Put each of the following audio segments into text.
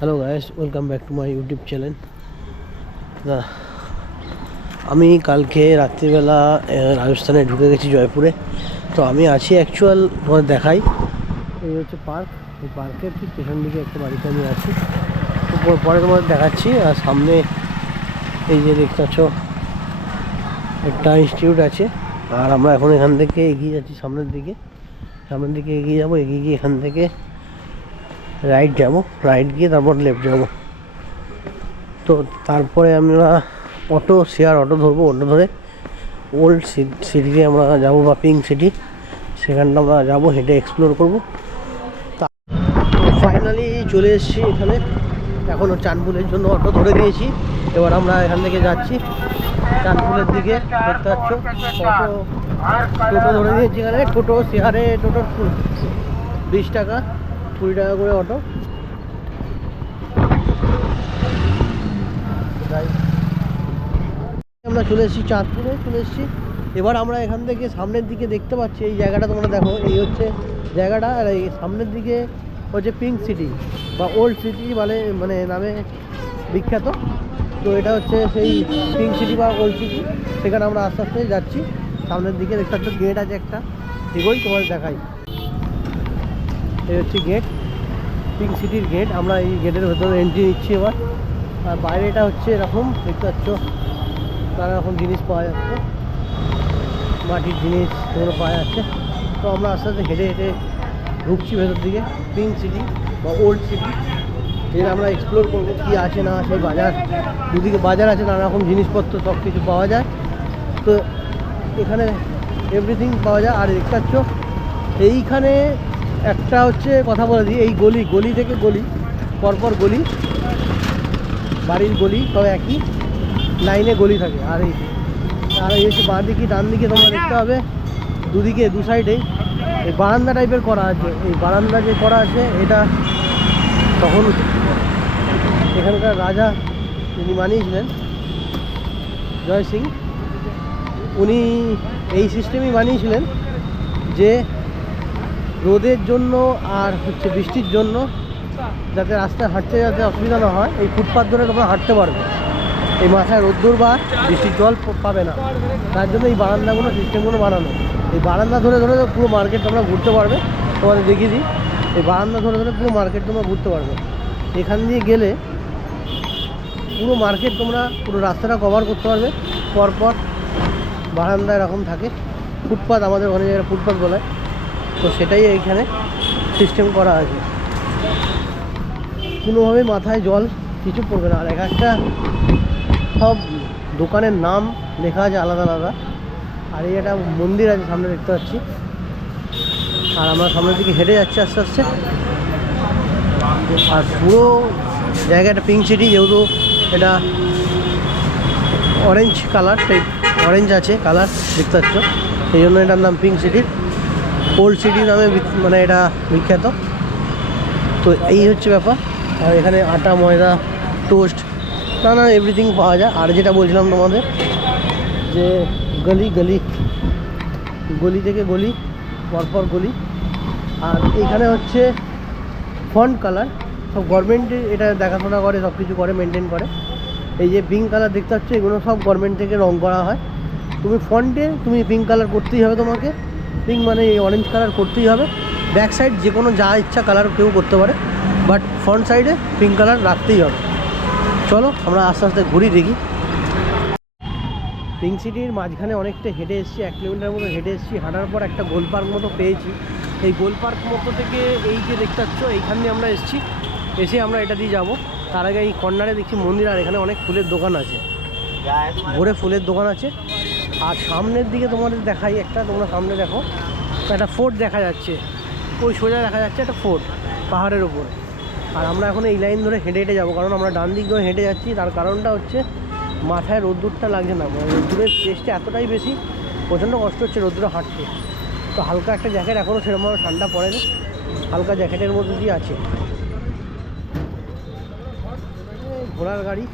Hello guys, welcome back to my YouTube channel. আমি কালকে রাত্রিবেলা রাজস্থানে ঢুকে গেছি জয়পুরে। তো আমি আছি অ্যাকচুয়াল তোমাদের দেখাই, এই হচ্ছে পার্ক। এই পার্কের ঠিক পেছন দিকে একটা বাড়িতে আমি আছি। তো পরে তোমাদের দেখাচ্ছি। আর সামনে এই যে দেখতে পাচ্ছ একটা ইনস্টিটিউট আছে। আর আমরা এখন এখান থেকে এগিয়ে যাচ্ছি সামনের দিকে এগিয়ে যাবো। এগিয়ে গিয়ে এখান থেকে রাইট যাবো, রাইট গিয়ে তারপর লেফট যাবো। তো তারপরে আমরা শেয়ার অটো ধরবো। অটো ধরে ওল্ড সিটিতে আমরা যাবো, বা পিঙ্ক সিটি, সেখানটা আমরা যাবো, হেঁটে এক্সপ্লোর করবো। তা ফাইনালি চলে এসেছি এখানে। এখনও চাঁদপুলের জন্য অটো ধরে দিয়েছি। এবার আমরা এখান থেকে যাচ্ছি চাঁদপুলের দিকে। দেখতে পাচ্ছ টোটো ধরে দিয়েছি এখানে। টোটো শেয়ারে টোটো 20 টাকা, 20 টাকা করে অটো। আমরা চলে এসেছি চাঁদপুরে, চলে এসেছি। এবার আমরা এখান থেকে সামনের দিকে দেখতে পাচ্ছি এই জায়গাটা, তোমরা দেখো, এই হচ্ছে জায়গাটা। আর এই সামনের দিকে হচ্ছে পিঙ্ক সিটি বা ওল্ড সিটি মানে নামে বিখ্যাত। তো এটা হচ্ছে সেই পিঙ্ক সিটি বা ওল্ড সিটি। সেখানে আমরা আস্তে আস্তে যাচ্ছি সামনের দিকে। দেখতে পাচ্ছ গেট আছে একটা, এগোই তোমাদের দেখাই। এই হচ্ছে গেট, পিঙ্ক সিটির গেট। আমরা এই গেটের ভেতরে এন্ট্রি নিচ্ছি এবার। আর বাইরেটা হচ্ছে এরকম, দেখতে পাচ্ছ নানা রকম জিনিস পাওয়া যাচ্ছে, মাটির জিনিস এগুলো পাওয়া যাচ্ছে। তো আমরা আস্তে আস্তে হেঁটে হেঁটে ঢুকছি ভেতর দিকে পিঙ্ক সিটি বা ওল্ড সিটি। যেটা আমরা এক্সপ্লোর করবো কী আছে না আছে। বাজার, দুদিকে বাজার আছে, নানা রকম জিনিসপত্র সব কিছু পাওয়া যায়। তো এখানে এভরিথিং পাওয়া যায়। আর দেখতে পাচ্ছ এইখানে একটা হচ্ছে কথা বলে দিই, এই গলি থেকে গলি, পরপর গলি, বাড়ির গলি সব একই লাইনে গলি থাকে। আর এই হচ্ছে বাঁ দিকে ডান দিকে তোমরা দেখতে হবে, দুদিকে দু সাইডেই এই বারান্দা টাইপের করা আছে। এই বারান্দা যে করা আছে, এটা তখন এখানকার রাজা যিনি বানিয়েছিলেন, জয় সিং, উনি এই সিস্টেমই বানিয়েছিলেন যে রোদের জন্য আর হচ্ছে বৃষ্টির জন্য যাতে রাস্তায় হাঁটতে যাতে অসুবিধা না হয়, এই ফুটপাথ ধরে তোমরা হাঁটতে পারবে। এই মাথায় রোদ্দুর বা বৃষ্টির জল পাবে না, তার জন্য এই বারান্দাগুলো সিস্টেমগুলো বানানো। এই বারান্দা ধরে ধরে পুরো মার্কেট তোমরা ঘুরতে পারবে। তোমাদের দেখিয়ে দিই, এই বারান্দা ধরে ধরে পুরো মার্কেট তোমরা ঘুরতে পারবে। এখান দিয়ে গেলে পুরো মার্কেট তোমরা পুরো রাস্তাটা কভার করতে পারবে। পরপর বারান্দা এরকম থাকে, ফুটপাথ, আমাদের অনেক জায়গায় ফুটপাথ বলে। তো সেটাই এইখানে সিস্টেম করা আছে, কোনোভাবে মাথায় জল কিছু পড়বে না। আর একটা সব দোকানের নাম লেখা আছে আলাদা আলাদা। আর এই একটা মন্দির আছে সামনে, দেখতে পাচ্ছি। আর আমরা সামনের দিকে হেঁটে যাচ্ছি আস্তে আস্তে। আর পুরো জায়গাটা পিঙ্ক সিটি, যেহেতু এটা অরেঞ্জ কালার টাইপ, অরেঞ্জ আছে কালার, দেখতে পাচ্ছ, সেই জন্য এটার নাম পিঙ্ক সিটি। ওল্ড সিটি নামে মানে এটা বিখ্যাত। তো এই হচ্ছে ব্যাপার। আর এখানে আটা, ময়দা, টোস্ট, নানা এভরিথিং পাওয়া যায়। আর যেটা বলছিলাম তোমাদের, যে গলি থেকে গলি, পরপর গলি। আর এইখানে হচ্ছে ফন্ট কালার, সব গভর্নমেন্টে এটা দেখাশোনা করে, সব কিছু করে, মেনটেন করে। এই যে পিঙ্ক কালার দেখতে পাচ্ছ, এগুলো সব গভর্নমেন্ট থেকে রং করা হয়। তুমি ফন্টে তুমি পিঙ্ক কালার করতেই হবে, তোমাকে পিঙ্ক মানে এই অরেঞ্জ কালার করতেই হবে। ব্যাক সাইড যে কোনো যা ইচ্ছা কালার কেউ করতে পারে, বাট ফ্রন্ট সাইডে পিঙ্ক কালার রাখতেই হবে। চলো আমরা আস্তে আস্তে ঘুরি দেখি। পিঙ্ক সিটির মাঝখানে অনেকটা হেঁটে এসেছি, 1 কিলোমিটার মতো হেঁটে এসেছি। হাঁটার পর একটা গোল পার্ক মতো পেয়েছি। এই গোল পার্ক মতো থেকে এই যে দেখতে পাচ্ছ, এইখান দিয়ে আমরা এসেছি। এসে আমরা এটা দিয়ে যাবো। তার আগে এই কর্নারে দেখছি মন্দির, আর এখানে অনেক ফুলের দোকান আছে, ভরে ফুলের দোকান আছে। আর সামনের দিকে তোমাদের দেখাই একটা, তোমরা সামনে দেখো, একটা ফোর্ট দেখা যাচ্ছে, ওই সোজা দেখা যাচ্ছে একটা ফোর্ট পাহাড়ের উপরে। আর আমরা এখন এই লাইন ধরে হেঁটে হেঁটে যাবো, কারণ আমরা ডান দিক ধরে হেঁটে যাচ্ছি। তার কারণটা হচ্ছে মাথায় রোদ্দুরটা লাগছে না, রোদ্দুরের টেস্টটা এতটাই বেশি, প্রচণ্ড কষ্ট হচ্ছে রোদ্দুরে হাঁটতে। তো হালকা একটা জ্যাকেট, এখনও সেরকমভাবে ঠান্ডা পড়েনি, হালকা জ্যাকেটের মধ্যে দিয়ে আছে। ঘোড়ার গাড়ি।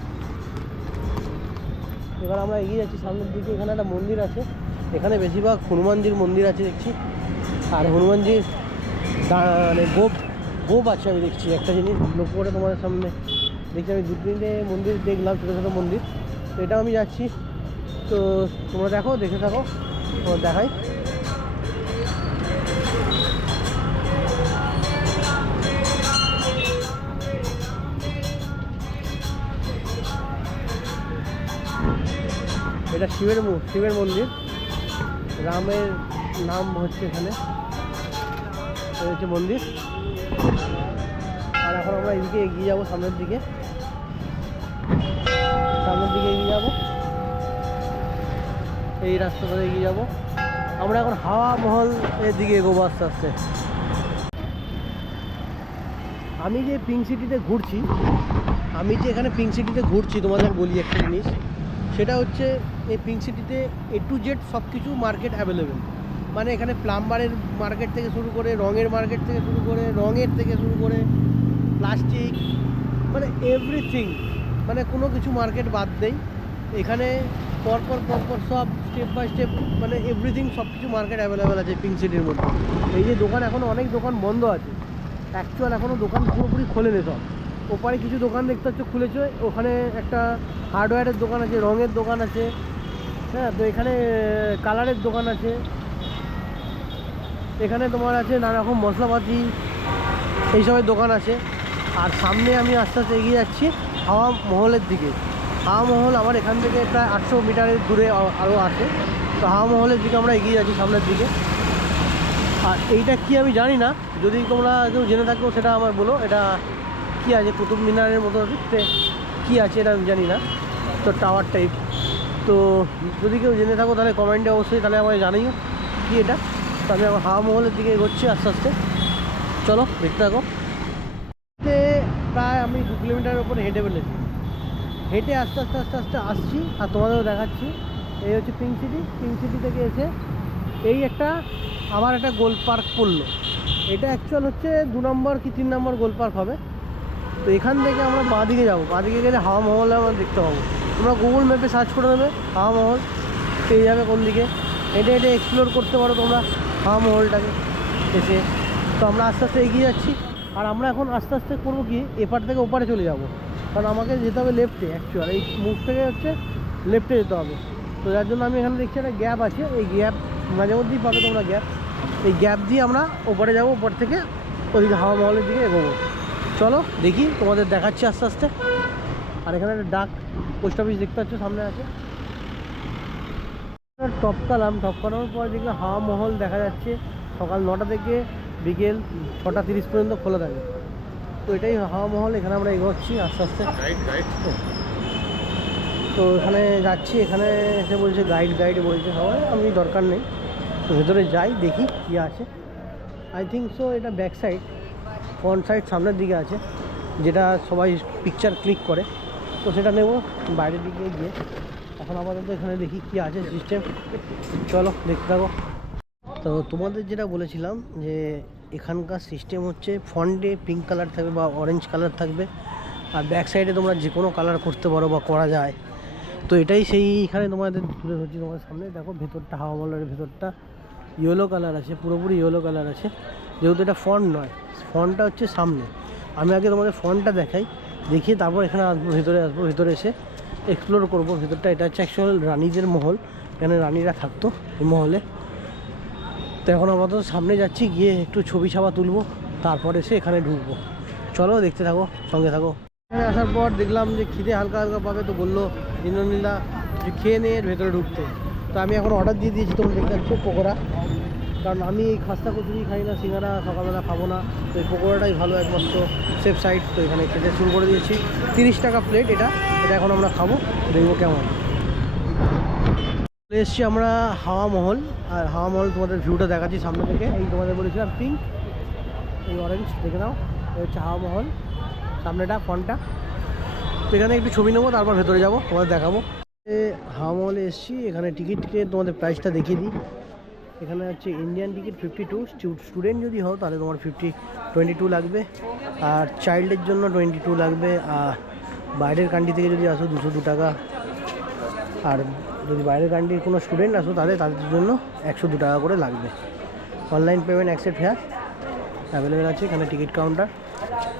এবার আমরা এগিয়ে যাচ্ছি সামনের দিকে। এখানে একটা মন্দির আছে, এখানে বেশিরভাগ হনুমানজির মন্দির আছে দেখছি। আর হনুমানজির মানে গোপ গোপ আছে আমি দেখছি একটা জিনিস লক্ষ্য করে তোমাদের সামনে দেখছি। আমি দু তিনটে মন্দির দেখলাম, ছোটো ছোটো মন্দির। তো এটাও আমি যাচ্ছি, তো তোমরা দেখো, দেখে থাকো, তোমার দেখাই। এটা শিবের মন্দির, রামের নাম হচ্ছে এখানে, হচ্ছে মন্দির। আর এখন আমরা এদিকে এগিয়ে যাবো, সামনের দিকে এগিয়ে যাবো, এই রাস্তা ধরে এগিয়ে যাবো। আমরা এখন হাওয়া মহল এর দিকে এগোবো আস্তে আস্তে। আমি যে পিঙ্ক সিটিতে ঘুরছি, তোমাদের বলি একটা জিনিস। সেটা হচ্ছে এই পিঙ্ক সিটিতে A to Z সব কিছু মার্কেট অ্যাভেলেবেল। মানে এখানে প্লাম্বারের মার্কেট থেকে শুরু করে, রঙের মার্কেট থেকে শুরু করে, প্লাস্টিক, মানে এভরিথিং, মানে কোনো কিছু মার্কেট বাদ নেই এখানে। পরপর সব স্টেপ বাই স্টেপ, মানে এভরিথিং, সব কিছু মার্কেট অ্যাভেলেবেল আছে পিঙ্ক সিটির মধ্যে। এই যে দোকান, এখনও অনেক দোকান বন্ধ আছে, অ্যাকচুয়াল এখনও দোকান পুরোপুরি খোলেনি সব। ওপারে কিছু দোকান দেখতে পাচ্ছ খুলেছে, ওখানে একটা হার্ডওয়্যারের দোকান আছে, রঙের দোকান আছে, হ্যাঁ। তো এখানে কালারের দোকান আছে, এখানে তোমার আছে নানা রকম মশলাপাতি, এইসবের দোকান আছে। আর সামনে আমি আস্তে আস্তে এগিয়ে যাচ্ছি হাওয়া মহলের দিকে। হাওয়া মহল আমার এখান থেকে প্রায় 800 মিটারের দূরে আরও আছে। তো হাওয়া মহলের দিকে আমরা এগিয়ে যাচ্ছি, সামনের দিকে। আর এইটা কি আমি জানি না, যদি তোমরা কেউ জেনে থাকো সেটা আমার বলো। এটা কি আছে, কুতুব মিনারের মতো দেখতে কী আছে এটা আমি জানি না, তো টাওয়ার টাইপ। তো যদি কেউ জেনে থাকো তাহলে কমেন্টে অবশ্যই তাহলে আমায় জানিও কি এটা। তো আমি আমার হাওয়া মহলের দিকে এগোচ্ছি আস্তে আস্তে, চলো দেখতে থাকো। প্রায় আমি 2 কিলোমিটারের ওপরে হেঁটে ফেলেছি। হেঁটে আস্তে আস্তে আসছি, আর তোমাদেরও দেখাচ্ছি। এই হচ্ছে পিঙ্ক সিটি থেকে এসে এই আবার একটা গোল পার্ক পড়লো। এটা অ্যাকচুয়াল হচ্ছে 2 নম্বর কি 3 নম্বর গোল পার্ক হবে। তো এখান থেকে আমরা বাঁদিকে যাবো, বাঁদিকে গেলে হাওয়া মহল আমরা দেখতে পাবো। তোমরা গুগল ম্যাপে সার্চ করে দেবে হাওয়া মহল, পেয়ে যাবে কোন দিকে। এটা এক্সপ্লোর করতে পারো তোমরা হাওয়া মহলটাকে এসে। তো আমরা আস্তে আস্তে এগিয়ে যাচ্ছি, আর আমরা এখন আস্তে আস্তে করবো কি, এপার থেকে ওপারে চলে যাব। কারণ আমাকে যেতে হবে লেফটে, অ্যাকচুয়াল এই মুখ থেকে হচ্ছে লেফটে যেতে হবে। তো যার জন্য আমি এখানে দেখছি একটা গ্যাপ আছে, এই গ্যাপ মাঝে মধ্যেই পাবে তোমরা গ্যাপ। এই গ্যাপ দিয়ে আমরা ওপরে যাবো, ওপর থেকে ওদিকে হাওয়া মহলের দিকে এগোবো। চলো দেখি, তোমাদের দেখাচ্ছি আস্তে আস্তে। আর এখানে একটা ডাক পোস্ট অফিস দেখতে পাচ্ছ সামনে আছে। টপকালাম, টপকানোর পর দেখলাম হাওয়া মহল দেখা যাচ্ছে। সকাল 9টা থেকে বিকেল 6টা 30 পর্যন্ত খোলা থাকে। তো এটাই হাওয়া মহল, এখানে আমরা এগোচ্ছি আস্তে আস্তে। তো এখানে যাচ্ছি, এখানে এসে বলছে গাইড বলছে সবাই, আমি দরকার নেই। তো ভেতরে যাই, দেখি কী আছে। আই থিঙ্ক সো এটা ব্যাক সাইড, ফ্রন্ট সাইড সামনের দিকে আছে, যেটা সবাই পিকচার ক্লিক করে। তো সেটা নেব বাইরের দিকে গিয়ে। এখন আপাতত এখানে দেখি কী আছে সিস্টেম, চলো দেখতে থাকো। তো তোমাদের যেটা বলেছিলাম যে এখানকার সিস্টেম হচ্ছে ফ্রন্টে পিঙ্ক কালার থাকবে বা অরেঞ্জ কালার থাকবে, আর ব্যাক সাইডে তোমরা যে কোনো কালার করতে পারো বা করা যায়। তো এটাই সেইখানে তোমাদের তুলে ধরছি তোমাদের সামনে। দেখো ভেতরটা, হাওয়া মহলের ভেতরটা ইয়েলো কালার আছে, পুরোপুরি ইয়েলো কালার আছে। যেহেতু এটা ফ্রন্ট নয়, ফ্রন্টটা হচ্ছে সামনে। আমি আগে তোমাদের ফ্রন্টটা দেখিয়ে তারপর এখানে আসবো, ভেতরে এসে এক্সপ্লোর করবো ভেতরটা। এটা হচ্ছে অ্যাকচুয়াল রানীদের মহল, এখানে রানীরা থাকতো এই মহলে। তো এখন আপাতত সামনে যাচ্ছি, গিয়ে একটু ছবি ছাপা তুলবো, তারপর এসে এখানে ঢুকবো। চলো দেখতে থাকো, সঙ্গে থাকো। এখানে আসার পর দেখলাম যে খিদে হালকা পাবে, তো বললো ইন্দ্রনীলা যে খেয়ে নিয়ে এর ভেতরে ঢুকতে। তো আমি এখন অর্ডার দিয়ে দিয়েছি, তোমরা দেখতে পাচ্ছ পকোড়া। কারণ আমি এই খাস্তা কচুরি খাই না, সিঙ্গারা সকালবেলা খাবো না। তো এই পকোড়াটাই ভালো, একমাত্র সেফ সাইড। তো এখানে খেতে শুরু করে দিয়েছি। 30 টাকা প্লেট এটা এখন আমরা খাবো, দেখবো কেমন। চলে এসেছি আমরা হাওয়া মহল। আর হাওয়া মহল তোমাদের ভিউটা দেখাচ্ছি সামনে থেকে। এই তোমাদের বলেছিলাম পিঙ্ক, এই অরেঞ্জ দেখে নাও, এই হচ্ছে হাওয়া মহল সামনেটা, ফ্রন্টটা। তো এখানে একটু ছবি নেবো, তারপর ভেতরে যাবো, তোমাদের দেখাবো। হাওয়া মহলে এসেছি, এখানে টিকিটকে তোমাদের প্রাইসটা দেখিয়ে দিই। এখানে হচ্ছে ইন্ডিয়ান টিকিট 52, স্টুডেন্ট যদি হও তাহলে তোমার 22 লাগবে, আর চাইল্ডের জন্য 22 লাগবে। আর বাইরের কান্ট্রি থেকে যদি আসো 202 টাকা। আর যদি বাইরের কান্ট্রির কোনো স্টুডেন্ট আসো তাহলে তাদের জন্য 102 টাকা করে লাগবে। Online payment accept here. Available আছে। এখানে টিকিট কাউন্টার,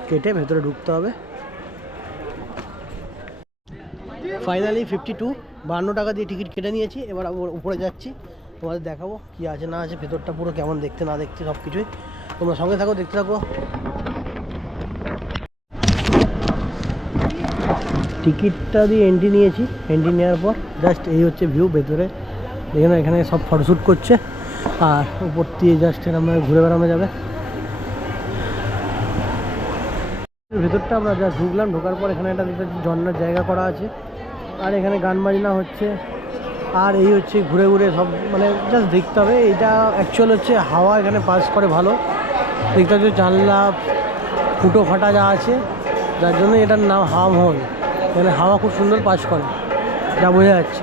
কেটে ভেতরে ঢুকতে হবে। ফাইনালি 52 টাকা দিয়ে টিকিট কেটে নিয়েছি। এবার উপরে যাচ্ছি, তোমাদের দেখাবো কী আছে না আছে, ভেতরটা পুরো কেমন দেখতে না দেখতে সব কিছুই। তোমরা সঙ্গে থাকো, দেখতে থাকো। টিকিটটা দিয়ে এন্ট্রি নিয়েছি। এন্ট্রি নেওয়ার পর জাস্ট এই হচ্ছে ভিউ ভেতরে। দেখেন এখানে সব ফটোশ্যুট করছে, আর উপর দিয়ে জাস্ট এরকম ঘুরে বেড়ানো যাবে। ভেতরটা আমরা জাস্ট ঢুকলাম, ঢোকার পর এখানে একটা ঝর্ণার জায়গা করা আছে, আর এখানে গান বাজনা হচ্ছে। আর এই হচ্ছে ঘুরে ঘুরে সব মানে জাস্ট দেখতে হবে। এইটা অ্যাকচুয়াল হচ্ছে হাওয়া এখানে পাস করে ভালো দেখতে হচ্ছে। জানলা ফুটো ফাটা যা আছে, যার জন্য এটার নাম হাওয়া মহল। এখানে হাওয়া খুব সুন্দর পাস করে, যা বোঝা যাচ্ছে।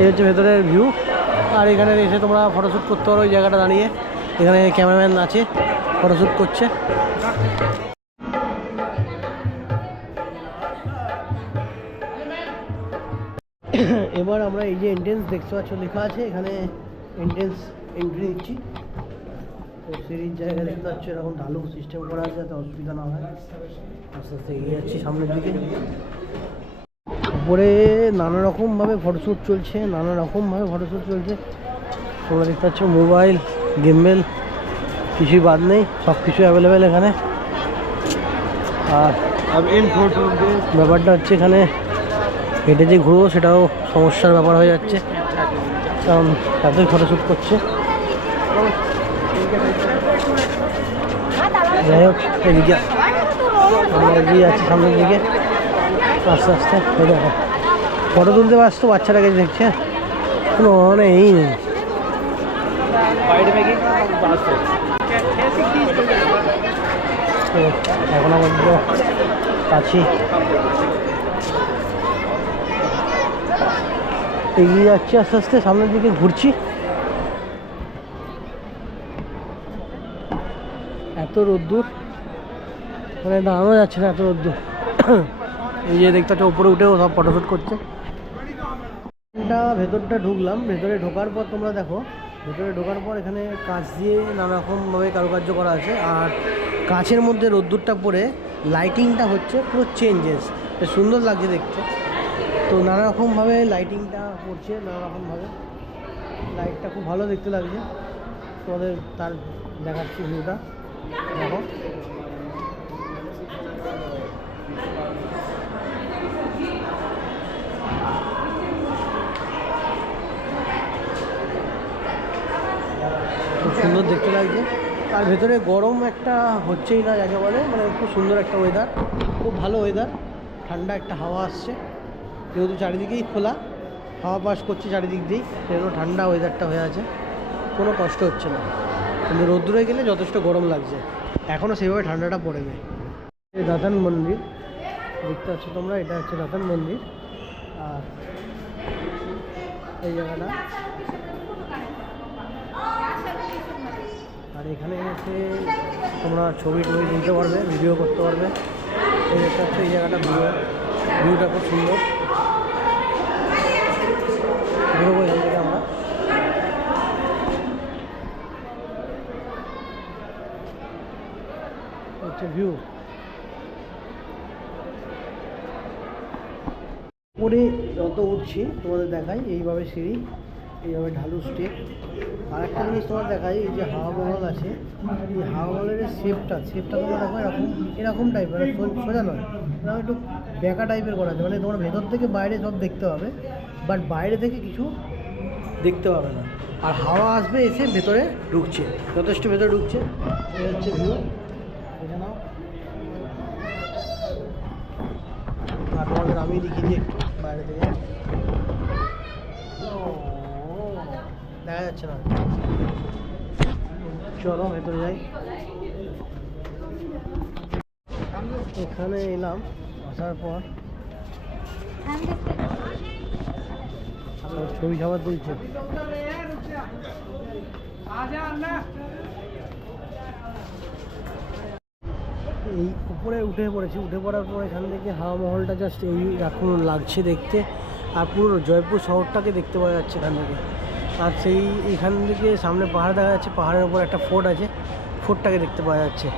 এই হচ্ছে ভেতরের ভিউ। আর এখানে এসে তোমরা ফটোশ্যুট করতে পারো ওই জায়গাটা দাঁড়িয়ে। এখানে ক্যামেরাম্যান আছে, ফটোশ্যুট করছে। এবার আমরা এই যে এন্ট্রেন্স দেখতে পাচ্ছ লেখা আছে, এখানে এন্ট্রেন্স এন্ট্রি নিচ্ছি। তো সিঁড়ির জায়গা দেখতে পাচ্ছ এরকম ঢালু সিস্টেম করা আছে যাতে অসুবিধা না হয়। আস্তে আস্তে এগিয়ে যাচ্ছি সামনের দিকে। উপরে নানা রকমভাবে ফটোশ্যুট চলছে, তোমরা দেখতে পাচ্ছ মোবাইল, গেমবেল কিছুই বাদ নেই, সব কিছু অ্যাভেলেবেল এখানে। আর ব্যাপারটা হচ্ছে এখানে হেঁটে যে ঘুরবো সেটাও সমস্যার ব্যাপার হয়ে যাচ্ছে, কারণ তাতেই ফটোশ্যুট করছে। যাই হোক, এদিকে আমরা এগিয়ে যাচ্ছি সামনের দিকে আস্তে আস্তে। দেখো ফটো তুলতে ব্যস্ত বাচ্চাটাকে দেখছে, কোনো এই নেই। এখন পর্যন্ত আছি, এগিয়ে যাচ্ছি আস্তে আস্তে সামনের দিকে ঘুরছি। এত রোদ্দুর, মানে দাঁড়ানো যাচ্ছে না, এত রোদ্দুর। এই যে দেখতে পাচ্ছ উপরে উঠেও সব ফটোশ্যুট করছে। ভেতরটা ঢুকলাম, ভেতরে ঢোকার পর তোমরা দেখো, ভেতরে ঢোকার পর এখানে কাঁচ দিয়ে নানারকমভাবে কারুকার্য করা আছে। আর কাঁচের মধ্যে রোদ্দুরটা পড়ে লাইটিংটা হচ্ছে পুরো চেঞ্জেস, সুন্দর লাগছে দেখতে। তো নানারকমভাবে লাইটিংটা পড়ছে, নানারকমভাবে লাইটটা খুব ভালো দেখতে লাগছে। তোমাদের তার দেখাচ্ছি ভিউটা, দেখো। খুব সুন্দর দেখতে লাগছে। আর ভেতরে গরম একটা হচ্ছেই না যাকে বলে, মানে খুব সুন্দর একটা ওয়েদার, খুব ভালো ওয়েদার। ঠান্ডা একটা হাওয়া আসছে, যেহেতু চারিদিকেই খোলা, হাওয়া পাস করছে চারিদিক দিয়েই, সেজন্য ঠান্ডা ওয়েদারটা হয়ে আছে, কোনো কষ্ট হচ্ছে না। কিন্তু রোদ্দুরে গেলে যথেষ্ট গরম লাগছে, এখনও সেভাবে ঠান্ডাটা পড়েনি। এই দাতান মন্দির দেখতে পাচ্ছ তোমরা, এটা হচ্ছে দাতান মন্দির। আর এই জায়গাটা, আর এখানে এসে তোমরা ছবি তুলতে পারবে, ভিডিও করতে পারবে। এই দেখতে পাচ্ছ এই জায়গাটা ভিউটা খুব সুন্দর। ঘুরবো এখান থেকে আমরা। হচ্ছে ভিউ। উপরে যত উঠছি তোমাদের দেখাই, এইভাবে সিঁড়ি, এইভাবে ঢালু স্টেপ। আর একটা জিনিস তোমার দেখাই, এই যে হাওয়া মহল আছে, এই হাওয়া মহলের শেপটা তোমরা দেখো এরকম টাইপের, সোজা নয়, এরকম একটু বেঁকা টাইপের করা আছে। মানে তোমরা ভেতর থেকে বাইরে সব দেখতে পাবে, বাট বাইরে থেকে কিছু দেখতে পাবে না। আর হাওয়া আসবে এসে ভেতরে ঢুকছে, যথেষ্ট ভেতরে ঢুকছে। এই হচ্ছে ভিউ, এখানেও। আর তোমাদের আমি দেখিয়ে দিই একটু বাইরে থেকে, দেখা যাচ্ছে না। চলো ভেতরে যাই। এখানে এলাম, আসার পর ছবি খাবার দিয়েছে। এই উপরে উঠে পড়েছি, উঠে পড়ার পর এখান থেকে হাওয়া মহলটা জাস্ট এই এখন লাগছে দেখতে। আর পুরো জয়পুর শহরটাকে দেখতে পাওয়া যাচ্ছে এখান থেকে। আর সেই এখান থেকে সামনে পাহাড় দেখা যাচ্ছে, পাহাড়ের উপর একটা ফোর্ট আছে, ফোর্টটাকে দেখতে পাওয়া যাচ্ছে।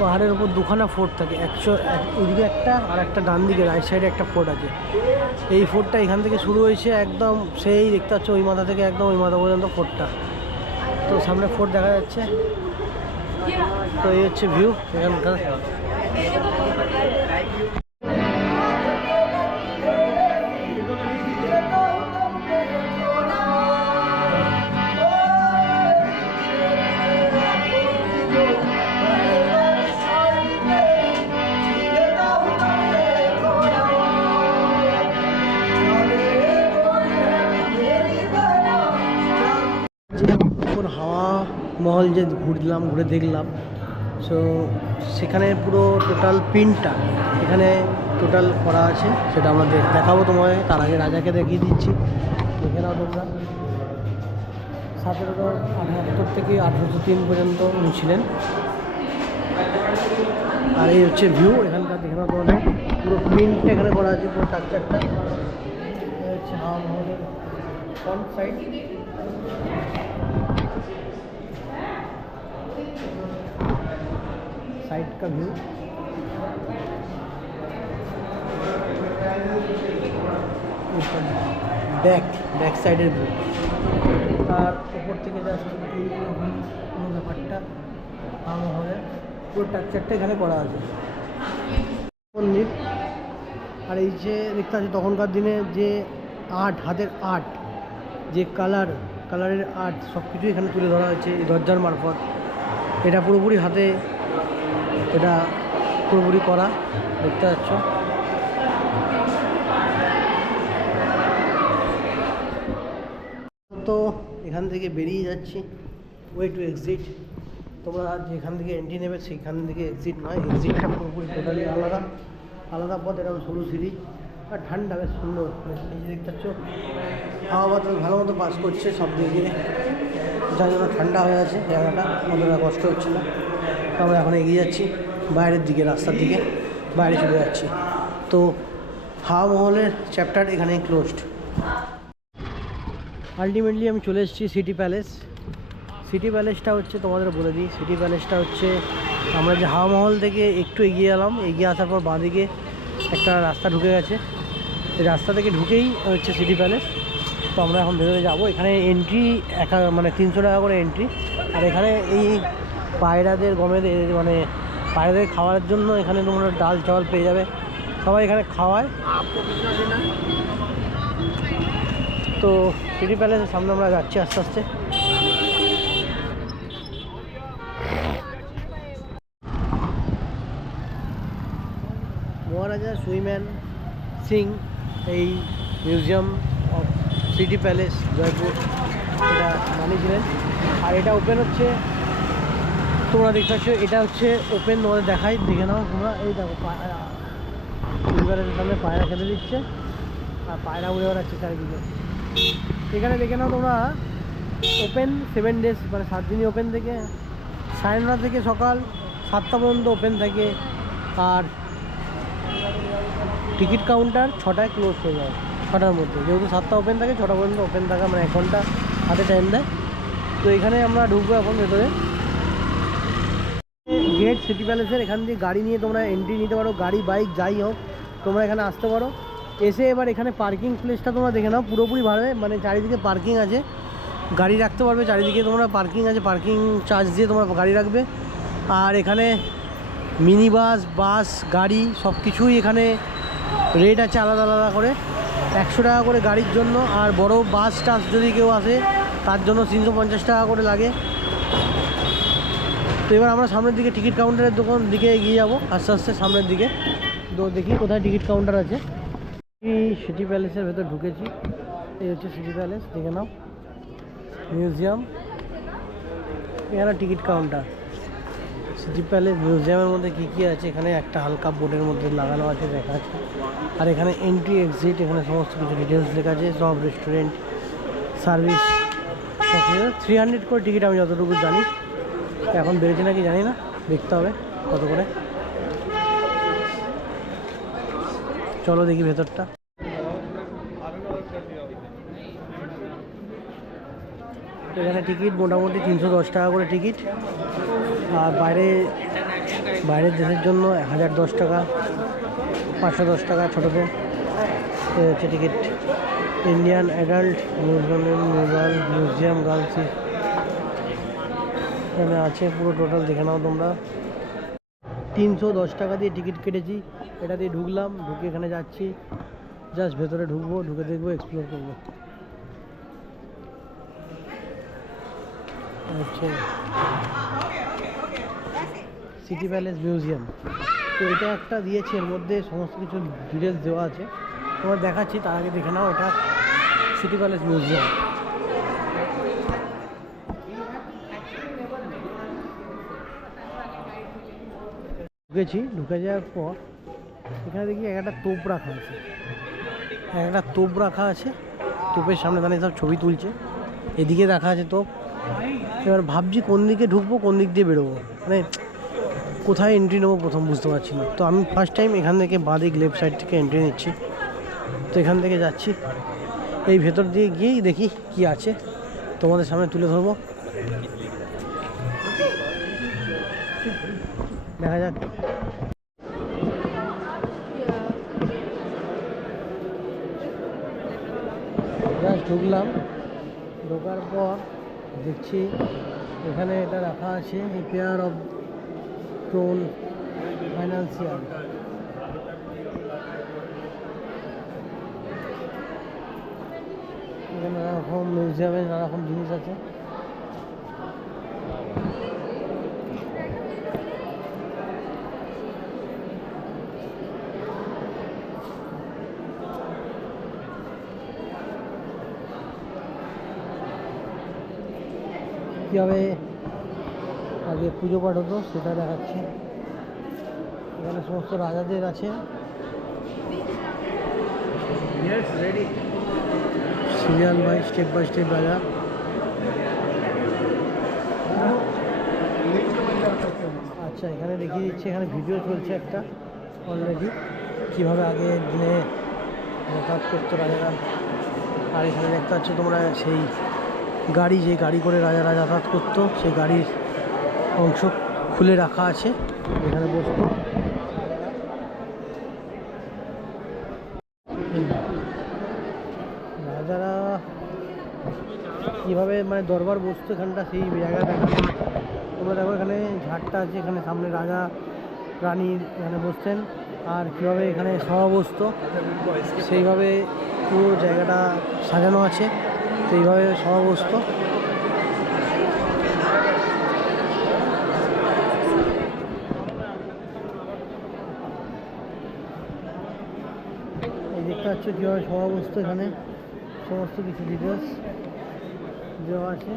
পাহাড়ের উপর দুখানা ফোর্ট থাকে, এদিকে একটা আর একটা ডান দিকে রাইট সাইডে একটা ফোর্ট আছে। এই ফোর্টটা এখান থেকে শুরু হয়েছে একদম সেই দেখতে পাচ্ছ ওই মাথা থেকে একদম ওই মাথা পর্যন্ত ফোর্টটা। তো সামনে ফোর্ট দেখা যাচ্ছে। তো এই হচ্ছে ভিউ এখানকার। হাওয়া মহল যে ঘুরে দেখলাম, সো সেখানে পুরো টোটাল প্রিন্টটা এখানে টোটাল করা আছে, সেটা আমরা দেখাবো তোমায়। তার আগে রাজাকে দেখিয়ে দিচ্ছি, দেখে নাও তোমরা। 1778 থেকে 1803 পর্যন্ত উনি ছিলেন। আর এই হচ্ছে ভিউ এখানকার, দেখে নাও তোমাদের পুরো প্রিন্টটা এখানে করা আছে, পুরো স্ট্রাকচারটা। এই হচ্ছে হাওয়া মহলের ফ্রন্ট সাইড। साइड का व्यू, बैक साइड व्यू और ऊपर থেকে জাস্ট এই পুরো ব্যাপারটা আমাদের পুরো স্ট্রাকচারটা এখানে করা আছে মন্দির। আর এই যে দেখতে পাচ্ছি তখনকার দিনে যে আর্ট, হাতের আর্ট, যে কালারের আর্ট সব কিছু এখানে তুলে ধরা হয়েছে এই দরজার মারফত। এটা পুরোপুরি হাতে, এটা পুরোপুরি করা দেখতে পাচ্ছ। তো এখান থেকে বেরিয়ে যাচ্ছি, ওয়ে টু এক্সিট। তোমরা যেখান থেকে এন্ট্রি নেবে সেখান থেকে এক্সিট নয়, এক্সিটটা পুরোপুরি টোটালি আলাদা পথ। এরকম সরু সিঁড়ি আর ঠান্ডা, বেশ সুন্দর। এই যে দেখতে পাচ্ছ হাওয়া বাতাস ভালো মতো পাস করছে সব দিকে, যার জন্য ঠান্ডা হয়ে আছে জায়গাটা, অতটা কষ্ট হচ্ছে না। তো আমরা এখন এগিয়ে যাচ্ছি বাইরের দিকে, রাস্তার দিকে বাইরে চলে যাচ্ছি। তো হাওয়া মহলের চ্যাপ্টার এখানেই ক্লোজড। আলটিমেটলি আমি চলে এসেছি সিটি প্যালেস। সিটি প্যালেসটা হচ্ছে, তোমাদের বলে দিই, সিটি প্যালেসটা হচ্ছে আমরা যে হাওয়া মহল থেকে একটু এগিয়ে এলাম, এগিয়ে আসার পর বাঁদিকে একটা রাস্তা ঢুকে গেছে, এই রাস্তা থেকে ঢুকেই হচ্ছে সিটি প্যালেস। তো আমরা এখন ভেতরে যাবো। এখানে এন্ট্রি মানে 300 টাকা করে এন্ট্রি। আর এখানে এই পায়রাদের গমেদের মানে পায়রাদের খাওয়ার জন্য এখানে তোমরা ডাল চাওয়াল পেয়ে যাবে, সবাই এখানে খাওয়ায়। তো সিটি প্যালেসের সামনে আমরা যাচ্ছি আস্তে আস্তে। মহারাজা সুইম্যান সিং এই museum of city palace Jaipur এটা বানিয়েছিলেন। আর এটা ওপেন হচ্ছে, তোমরা দেখতে পাচ্ছ এটা হচ্ছে ওপেন। তোমাদের দেখাই, দেখে নাও তোমরা। এই দেখো সিটি প্যালেসের সামনে পায়রা খেতে দিচ্ছে আর পায়রা উড়ে বেড়াচ্ছে চারিদিকে। এখানে দেখে নাও তোমরা, ওপেন 7 days, মানে 7 দিনই ওপেন থেকে 9:30 থেকে সকাল 7টা পর্যন্ত ওপেন থাকে। আর টিকিট কাউন্টার 6টায় ক্লোজ হয়ে যায়, 6টার মধ্যে। যেহেতু 7টা ওপেন থাকে, 6টা পর্যন্ত ওপেন থাকা, মানে 1 ঘন্টা হাতে টাইম দেয়। তো এখানে আমরা ঢুকবো এখন ভেতরে। গেট সিটি প্যালেসের, এখান দিয়ে গাড়ি নিয়ে তোমরা এন্ট্রি নিতে পারো, গাড়ি বাইক যাই হোক তোমরা এখানে আসতে পারো। এসে এবার এখানে পার্কিং প্লেসটা তোমরা দেখে নাও, পুরোপুরি ভালো, মানে চারিদিকে পার্কিং আছে, গাড়ি রাখতে পারবে চারিদিকে। তোমরা পার্কিং আছে, পার্কিং চার্জ দিয়ে তোমরা গাড়ি রাখবে। আর এখানে মিনি বাস গাড়ি সব কিছুই এখানে রেট আছে আলাদা আলাদা করে। 100 টাকা করে গাড়ির জন্য, আর বড় বাস টাস যদি কেউ আসে তার জন্য 350 টাকা করে লাগে। তো এবার আমরা সামনের দিকে টিকিট কাউন্টারের দিকে এগিয়ে যাবো আস্তে আস্তে সামনের দিকে। তো দেখি কোথায় টিকিট কাউন্টার আছে। এই সিটি প্যালেসের ভেতর ঢুকেছি, এই হচ্ছে সিটি প্যালেস, দেখে নাও। মিউজিয়াম, এখানে টিকিট কাউন্টার। সিটি প্যালেস মিউজিয়ামের মধ্যে কী কী আছে এখানে একটা হালকা বোর্ডের মধ্যে লাগানো আছে, দেখা আছে। আর এখানে এন্ট্রি এক্সিট, এখানে সমস্ত কিছু ডিটেলস লেখা আছে, সব রেস্টুরেন্ট সার্ভিস সব কিছু। 300 করে টিকিট আমি যতটুকু জানি, এখন বেড়েছে নাকি জানি না, দেখতে হবে কত করে। চলো দেখি ভেতরটা। এখানে টিকিট মোটামুটি 310 টাকা করে টিকিট। আর বাইরের দেশের জন্য 1010 টাকা, 510 টাকা ছোটোতে হচ্ছে ticket. Indian adult museum girls এখানে আছে, পুরো টোটাল দেখে নাও তোমরা। 310 টাকা দিয়ে টিকিট কেটেছি, এটা দিয়ে ঢুকলাম, ঢুকে এখানে যাচ্ছি, জাস্ট ভেতরে ঢুকবো, ঢুকে দেখবো, এক্সপ্লোর করবো। আচ্ছা, সিটি প্যালেস মিউজিয়াম, তো এটা একটা দিয়েছে, এর মধ্যে সমস্ত কিছু ডিটেলস দেওয়া আছে, তোমার দেখাচ্ছি, তার আগে দেখে নাও। এটা সিটি প্যালেস মিউজিয়াম। ঢুকে যাওয়ার পর এখানে দেখি একটা তোপ রাখা আছে, তোপের সামনে দাঁড়িয়ে সব ছবি তুলছে, এদিকে রাখা আছে তোপ। এবার ভাবছি কোন দিকে ঢুকবো, কোন দিক দিয়ে বেরোবো, মানে কোথায় এন্ট্রি নেবো প্রথম বুঝতে পারছি না। তো আমি ফার্স্ট টাইম এখান থেকে বাঁদিক লেফট সাইড থেকে এন্ট্রি নিচ্ছি, তো এখান থেকে যাচ্ছি, এই ভেতর দিয়ে গিয়েই দেখি কি আছে, তোমাদের সামনে তুলে ধরবো, দেখা যাক। জাস্ট ঢুকলাম, ঢোকার পর দেখছি এখানে এটা রাখা আছে, এই পেয়ার অফ টোন ফাইন্যান্সিয়াল। এখানে নানা রকম মিউজিয়ামে নানা রকম জিনিস আছে। কীভাবে আগে পুজো পাঠ হতো সেটা দেখাচ্ছে। এখানে সমস্ত রাজাদের আছে, সিরিয়াল বাই স্টেপ রাজা। আচ্ছা, এখানে দেখিয়ে দিচ্ছে, এখানে ভিডিও চলছে একটা অলরেডি, কীভাবে আগের দিনে যাতায়াত করতো রাজারা। আর এখানে দেখতে পাচ্ছ তোমরা সেই গাড়ি, যে গাড়ি করে রাজারা যাতায়াত করতো, সেই গাড়ির অংশ খুলে রাখা আছে, এখানে বসতো। রাজারা কীভাবে মানে দরবার বসতো এখানটা, সেই জায়গাটা তোমরা দেখো। এখানে ঝাড়টা আছে, এখানে সামনে রাজা রানী এখানে বসতেন, আর কীভাবে এখানে সভা বসতো সেইভাবে পুরো জায়গাটা সাজানো আছে, তো এইভাবে সভা বসতো। এই দেখতে পাচ্ছ কীভাবে সভা বসতো, এখানে সমস্ত কিছু ডিটেলস দেওয়া আছে।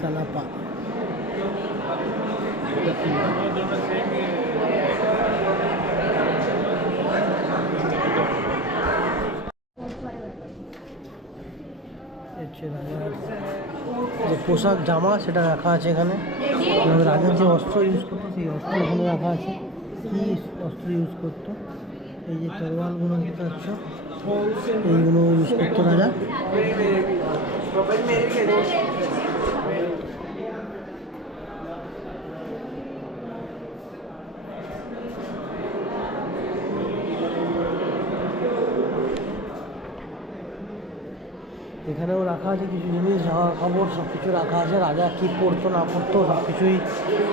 সালাপা যে পোশাক জামা সেটা রাখা আছে এখানে, রাজার যে অস্ত্র ইউজ করতো সেই অস্ত্র এখানে রাখা আছে, কী অস্ত্র ইউজ করতো। এই যে তরোয়ালগুলো দেখতে পাচ্ছ, এইগুলো ইউজ করতো রাজা। এখানেও রাখা আছে কিছু জিনিস, জামা কাপড় সব কিছু রাখা আছে, রাজা কী পরতো না পরতো সব কিছুই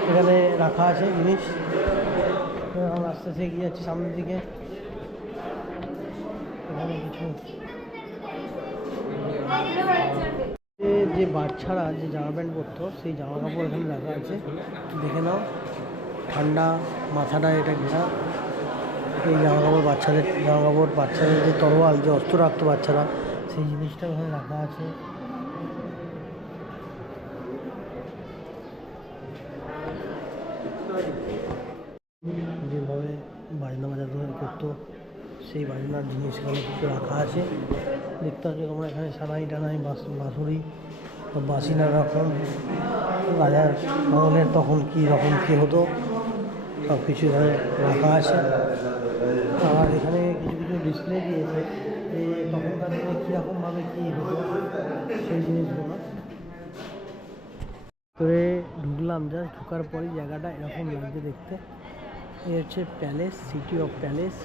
এখানে রাখা আছে জিনিস। আমরা আস্তে আস্তে এগিয়ে যাচ্ছি সামনের দিকে। এখানে কিছু যে বাচ্চারা যে জামা প্যান্ট পরতো সেই জামা কাপড় এখানে রাখা আছে, দেখে নাও। ঠান্ডা মাথাটা এটা ঘেরা, এই জামা কাপড় বাচ্চাদের যে তরোয়াল, যে অস্ত্র রাখতো বাচ্চারা, সেই জিনিসটা ওখানে রাখা আছে। যেভাবে বাজনা বাজানো করতো সেই বাজনার জিনিস এখানে কিছু রাখা আছে। দেখতে পাচ্ছ তোমরা এখানে সানাই টানাই বাঁশুড়ি বাঁশি নানা রকম রাজার আমলের তখন কী রকম কী হতো সব কিছু এখানে রাখা আছে। আর এখানে কিছু কিছু ডিসপ্লে দিয়েছে যে তখনকার দিনে কীরকমভাবে কী হতো সেই জিনিসগুলো। ভিতরে ঢুকলাম, জাস্ট ঢোকার পরই জায়গাটা এরকম লাগছে দেখতে। এই হচ্ছে প্যালেস, সিটি অফ প্যালেস।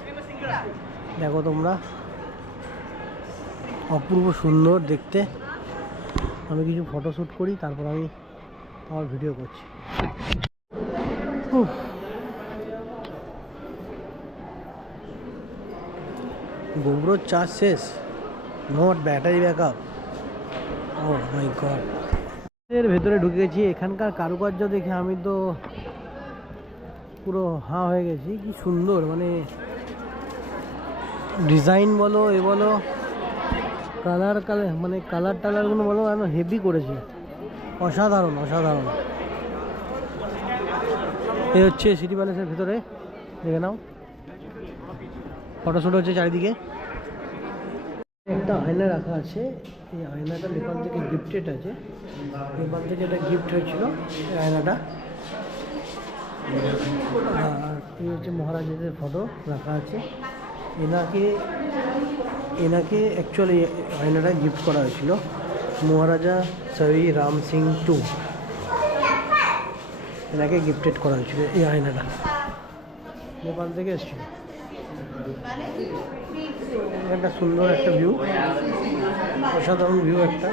দেখো তোমরা, অপূর্ব সুন্দর দেখতে। আমি কিছু ফটোশ্যুট করি, তারপর আমি আমার ভিডিও করছি। গোবরোর চার্জ শেষ, not battery backup. Oh my god. এর ভেতরে ঢুকে গেছি। এখানকার কারুকার্য দেখে আমি তো পুরো হাঁ হয়ে গেছি। কি সুন্দর, মানে ডিজাইন বলো এ বলো, কালার মানে কালার টালারগুলো বলো, একদম হেভি করেছে। অসাধারণ অসাধারণ। এই হচ্ছে সিটি প্যালেসের ভিতরে, দেখে নাও। ফটোশ্যুট হচ্ছে চারিদিকে। একটা আয়না রাখা আছে। এই আয়নাটা নেপাল থেকে গিফটেড আছে। নেপাল থেকে এটা গিফট হয়েছিল এই আয়নাটা। আর এই হচ্ছে মহারাজাদের ফটো রাখা আছে। এনাকে অ্যাকচুয়ালি আয়নাটা গিফট করা হয়েছিল মহারাজা সরি রাম সিং টু। এনাকে গিফটেড করা হয়েছিল এই আয়নাটা, নেপাল থেকে এসেছিল। একটা সুন্দর একটা ভিউ, অসাধারণ ভিউ একটা।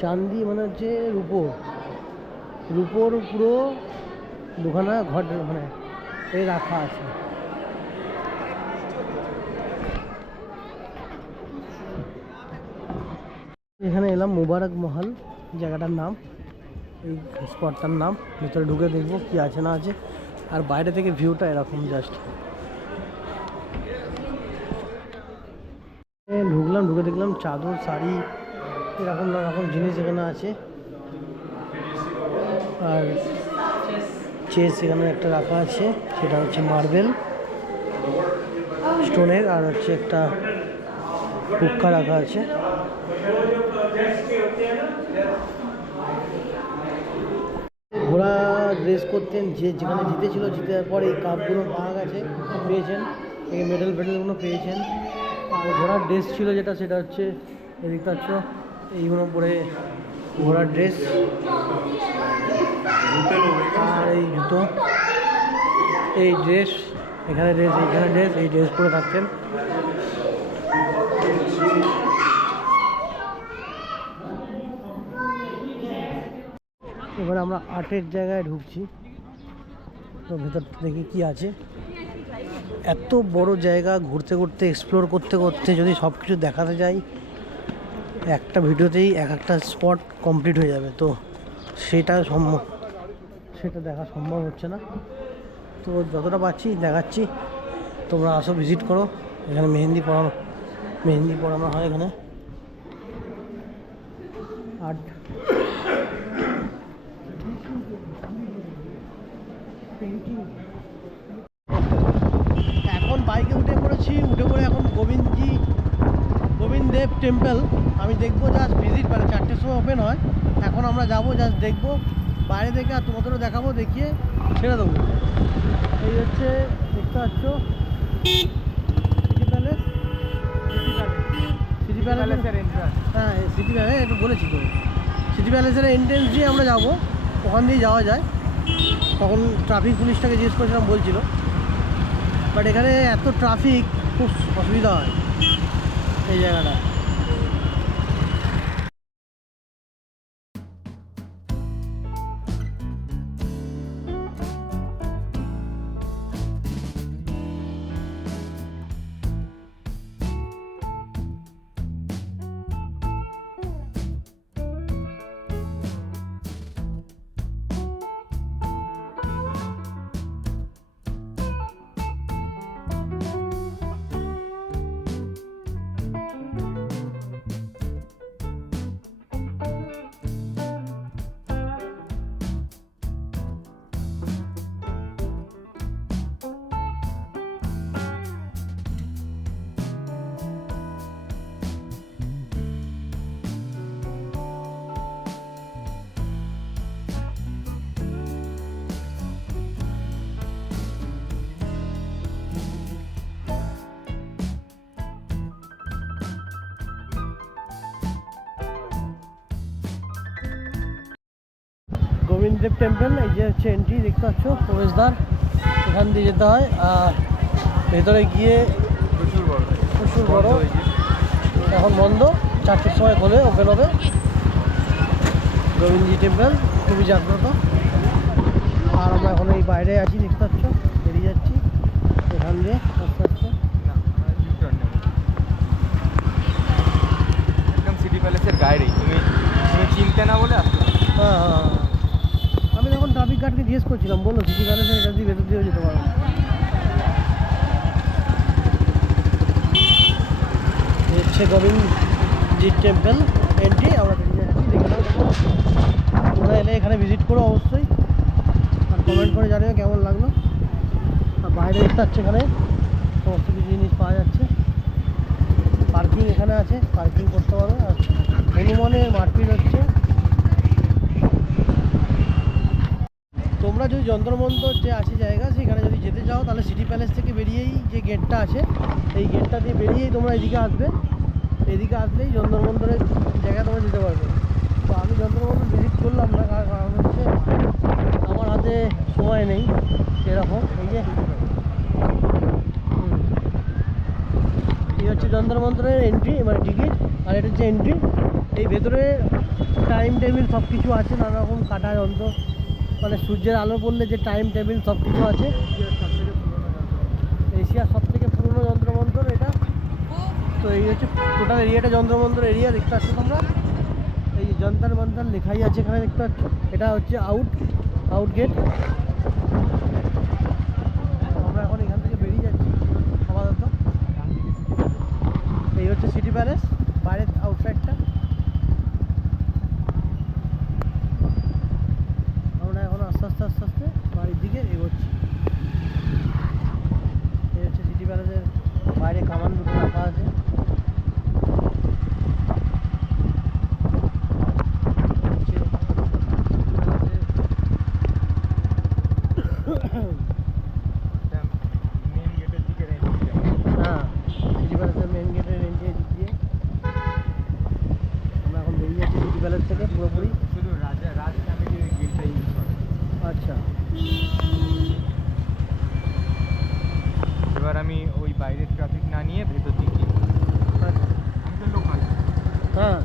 চান্দি মানে হচ্ছে রূপোর পুরো দুখানা ঘর মানে এই রাখা আছে। এখানে এলাম মুবারক মহল জায়গাটার নাম, এই স্পটটার নাম। ভিতরে ঢুকে দেখবো কি আছে না আছে। আর বাইরে থেকে ভিউটা এরকম জাস্ট। ঢুকে দেখলাম চাদর শাড়ি এরকম নানা রকম জিনিস এখানে আছে। আর চেস এখানে একটা রাখা আছে, সেটা হচ্ছে মার্বেল স্টোনের। আর হচ্ছে একটা হুক্কা রাখা আছে। ঘোড়া রেস করতেন, যেখানে জিতেছিল, জিতার পর এই কাপগুলো পাওয়া গেছে, পেয়েছেন এই মেডেলগুলো পেয়েছেন। আর ঘোড়ার ড্রেস ছিল যেটা, সেটা হচ্ছে এদিক পাচ্ছ এইগুলো পরে ঘোড়ার ড্রেস। আর এই জুতো, এই ড্রেস, এখানে ড্রেস, এই ড্রেস পরে থাকতেন। এবার আমরা আর্টের জায়গায় ঢুকছি, তো ভেতর দেখি কি আছে। এত বড় জায়গা, ঘুরতে ঘুরতে এক্সপ্লোর করতে করতে যদি সব কিছু দেখাতে যাই, একটা ভিডিওতেই একটা স্পট কমপ্লিট হয়ে যাবে। তো সেটা দেখা সম্ভব হচ্ছে না। তো যতটা পাচ্ছি দেখাচ্ছি, তোমরা আসো, ভিজিট করো। এখানে মেহেন্দি পড়ানো হয় এখানে। আর্ট এখন বাইকে উঠে পড়ে এখন গোবিন্দ দেব টেম্পল আমি দেখবো। জাস্ট ভিজিট, মানে 4টের সময় ওপেন হয়। এখন আমরা যাবো, জাস্ট দেখবো বাইরে থেকে, আর তোমাদেরও দেখাবো, দেখিয়ে ছেড়ে দেবো। এই হচ্ছে দেখতে পাচ্ছ সিটি প্যালেসের এন্ট্রান্স। হ্যাঁ, সিটি প্যালেস একটু বলেছি তো, সিটি প্যালেসের এন্ট্রেন্স দিয়ে আমরা যাবো, ওখান দিয়ে যাওয়া যায়। তখন ট্রাফিক পুলিশটাকে জিজ্ঞেস করেছিলাম, বলছিল। বাট এখানে এত ট্রাফিক, খুব অসুবিধা হয় এই জায়গাটা। গোবিন্দদেব টেম্পল। এই যে হচ্ছে এন্ট্রি, দেখতে পাচ্ছ প্রবেশদ্বার, এখান দিয়ে যেতে হয়। আর ভেতরে গিয়ে প্রচুর বড়, এখন বন্ধ, 4টের সময় খোলে, ওপেন হবে। গোবিন্দজি টেম্পল খুবই জাগ্রত। আর আমরা এখন এই বাইরে আছি, দেখতে পাচ্ছ, বেরিয়ে যাচ্ছি এখান দিয়ে আস্তে আস্তে। একদম সিটি প্যালেসের গায়ে, তুমি চিনতে না বলে আসতে। হ্যাঁ হ্যাঁ, আমি যখন ট্রাফিক গার্ডকে জিজ্ঞেস করছিলাম, বললো সিটি প্যালেসের এটা দিয়ে ভেতর দিয়েও যেতে পারো। হচ্ছে গোবিন্দজি টেম্পল এন্ট্রি, আমরা বেরিয়ে যাচ্ছি। দেখে নাও, তোমরা এলে এখানে ভিজিট করো অবশ্যই, আর কমেন্ট করে জানিও কেমন লাগলো। আর বাইরে দেখতে পাচ্ছ এখানে সমস্ত কিছু জিনিস পাওয়া যাচ্ছে। পার্কিং এখানে আছে, পার্কিং করতে পারো। আর হনুমানের মারপিট হচ্ছে। তোমরা যদি যন্ত্রমন্তর যে আছে জায়গা, সেখানে যদি যেতে চাও, তাহলে সিটি প্যালেস থেকে বেরিয়েই যে গেটটা আছে, এই গেটটা দিয়ে বেরিয়েই তোমরা এদিকে আসবে। এদিকে আসলেই যন্ত্রমন্তরের জায়গা তোমরা যেতে পারবে। তো আমি যন্ত্রমন্তর ভিজিট করলাম না, কারণ হচ্ছে আমার হাতে সময় নেই সেরকম। এই যে এই হচ্ছে যন্ত্রমন্তরের এন্ট্রি, মানে টিকিট। আর এটা হচ্ছে এন্ট্রি। এই ভেতরে টাইম টেবিল সব কিছু আছে, নানা রকম কাটা যন্ত্র, মানে সূর্যের আলো পড়লে যে টাইম টেবিল সব কিছু আছে। এশিয়ার সব থেকে পুরনো যন্ত্রমন্তর এটা। তো এই হচ্ছে টোটাল এরিয়াটা যন্ত্রমন্তর এরিয়া, দেখতে পাচ্ছ তোমরা। এই যে যন্তর মন্তর লেখাই আছে এখানে, দেখতে পাচ্ছ। এটা হচ্ছে আউট গেট। আমরা এখন এখান থেকে বেরিয়ে যাচ্ছি আপাতত। এই হচ্ছে সিটি প্যালেস বাইরের আউটসাইডটা। আমরা এখন আস্তে আস্তে আস্তে আস্তে বাড়ির দিকে এগোচ্ছি। এই হচ্ছে সিটি প্যালেসের বাইরে কামান দুটো রাখা আছে। হ্যাঁ, সিটি প্যালেসের মেন গেটের এন্ট্রি দিক দিয়ে আমরা এখন বেরিয়ে যাচ্ছি সিটি প্যালেস থেকে পুরোপুরি। শুধু রাজ ফ্যামিলির গেটটা ইউজ করে। আচ্ছা, এবার আমি ওই বাইরের ট্রাফিক না নিয়ে ভেতর দিকে লোকাল। হ্যাঁ,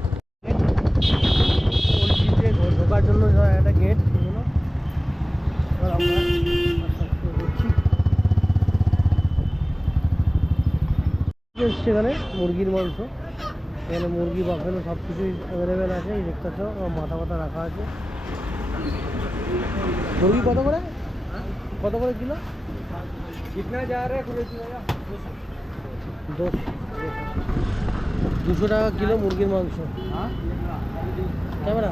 ওই ঢোকার জন্য একটা গেট, এগুলো এবার আমরা আস্তে আস্তে এগোচ্ছি। এসছে এখানে মুরগির মাংস, এখানে মুরগি বাফেলো সব কিছুই অ্যাভেলেবেল আছে। এই দেখতে পাচ্ছ মাথা রাখা আছে। মুরগি কত করে কিলো? कितना जा रहा है 200 টাকা কিলো মুরগির মাংস। ক্যামেরা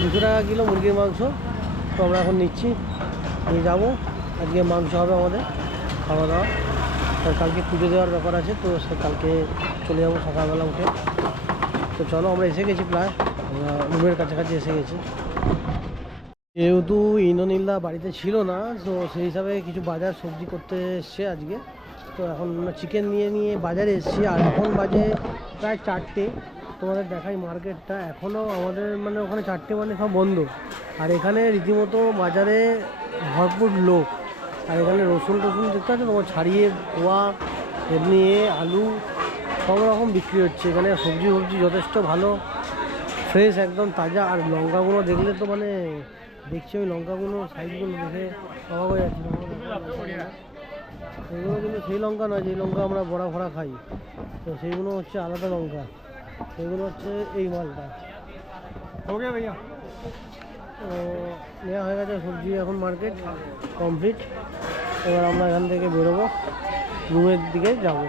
200 টাকা কিলো মুরগির মাংস। তো আমরা এখন নিচ্ছি, নিয়ে যাবো। আজকে মাংস হবে আমাদের খাওয়া দাওয়া। আর কালকে পুজো দেওয়ার ব্যাপার আছে, তো সে কালকে চলে যাবো সকালবেলা উঠে। তো চলো, আমরা এসে গেছি, প্রায় আমরা রুমের কাছাকাছি এসে গেছি। যেহেতু ইন্দ্রনীলদা বাড়িতে ছিল না, তো সেই হিসাবে কিছু বাজার সবজি করতে এসছে আজকে। তো এখন আমরা চিকেন নিয়ে বাজারে এসেছি। আর এখন বাজে প্রায় 4টে। তোমাদের দেখাই মার্কেটটা, এখনও আমাদের মানে ওখানে 4টে মানে সব বন্ধ। আর এখানে রীতিমতো বাজারে ভরপুর লোক। আর এখানে রসুন দেখতে পাচ্ছ তোমার, ছাড়িয়ে পোয়া, এমনি আলু সব রকম বিক্রি হচ্ছে এখানে। সবজি যথেষ্ট ভালো, ফ্রেশ, একদম তাজা। আর লঙ্কাগুলো দেখলে তো মানে, দেখছি আমি লঙ্কাগুলো সাইজগুলো দেখে অবাক হয়ে যাচ্ছি। এগুলো কিন্তু সেই লঙ্কা নয় যে লঙ্কা আমরা বড়া ভরা খাই, তো সেইগুলো হচ্ছে আলাদা লঙ্কা। সেগুলো হচ্ছে এই মালটা। ভাইয়া তো নেওয়া হয়ে গেছে সবজি, এখন মার্কেট কমপ্লিট। এবার আমরা এখান থেকে বেরোবো, রুমের দিকে যাবো।